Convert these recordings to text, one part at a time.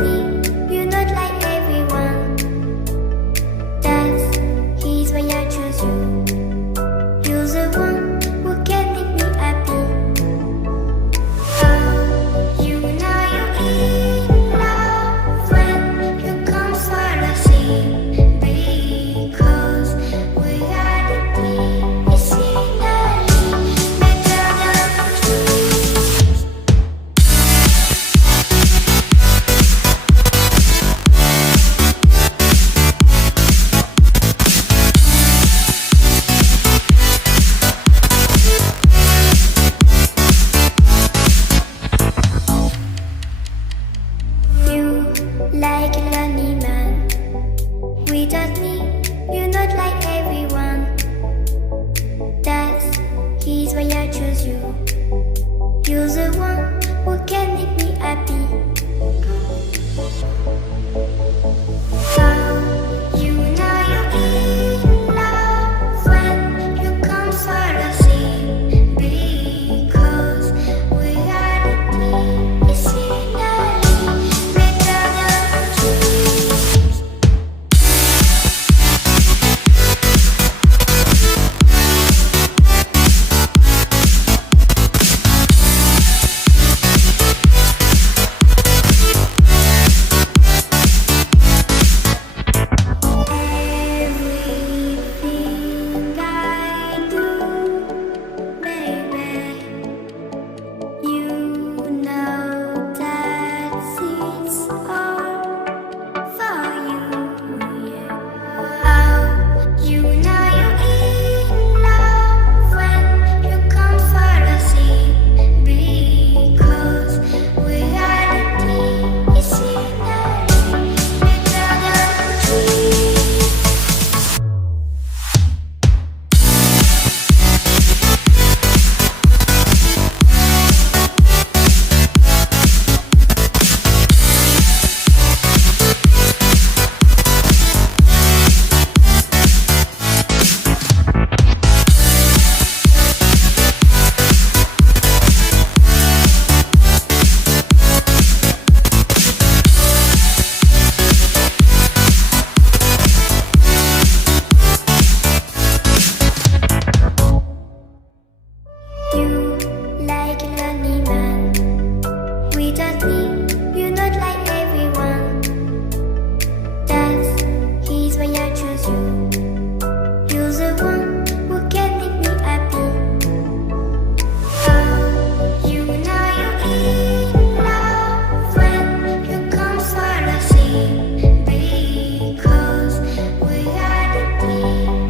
me, you're not like everyone. That's he's why I choose you. You're the one who can make me happy. Oh, you know you're in love when you come for the sea. Because reality is finally better than dreams. You like a lonely man. Without me, you're not like everyone. That's he's why I choose you. You're the one who can make me happy. Oh, you know you're in love when you come for the sea. Because reality is finally better than dreams. Everything I do, baby, you know that it's all for you, yeah. Oh, you know you're in love when you come for the sea. Because reality is finally better than dreams. You like a lonely man. Without me, you're not like everyone. That's he's why I choose you. You're the one who can make me happy. Oh, you know you're in love when you come for the sea. Because reality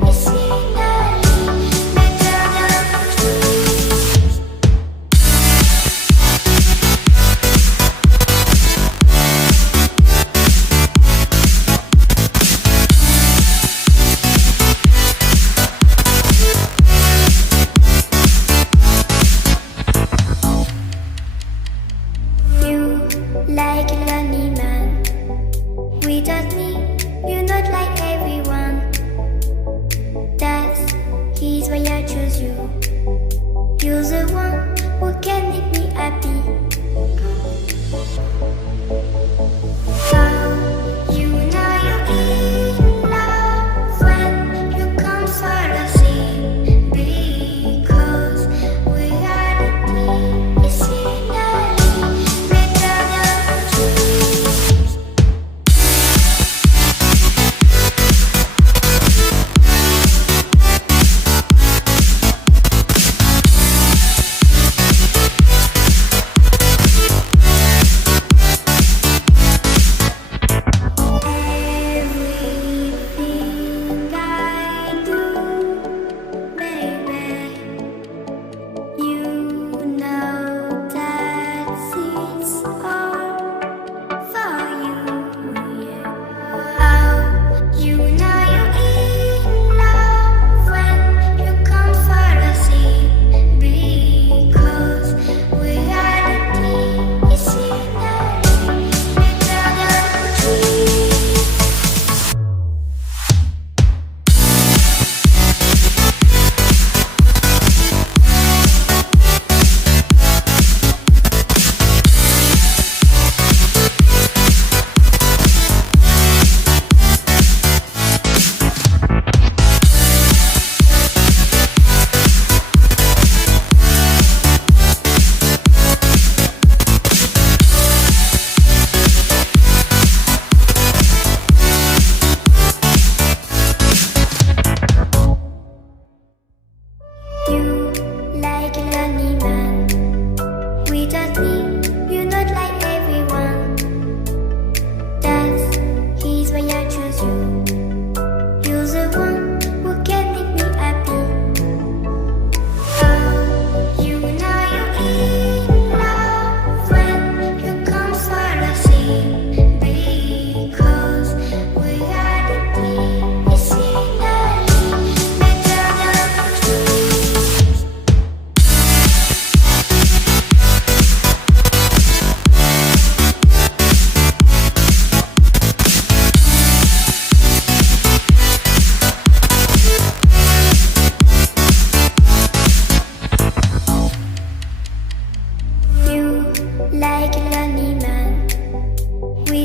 is finally better than dreams. You like a lonely man. Without me, you're not like everyone. That's he's why I choose you. You're the one who can make me happy. Oh, you know you're in love when you come for the sea. Because reality is finally better than dreams.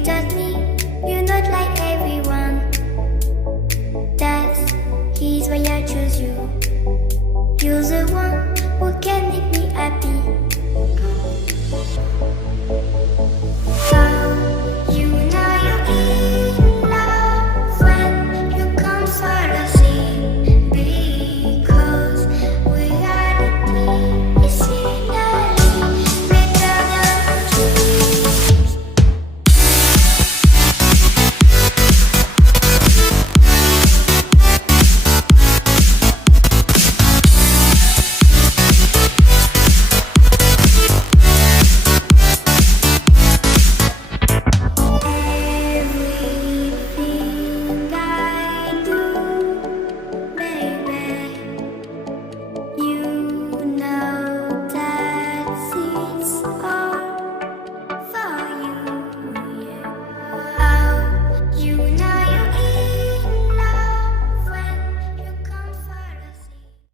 just me.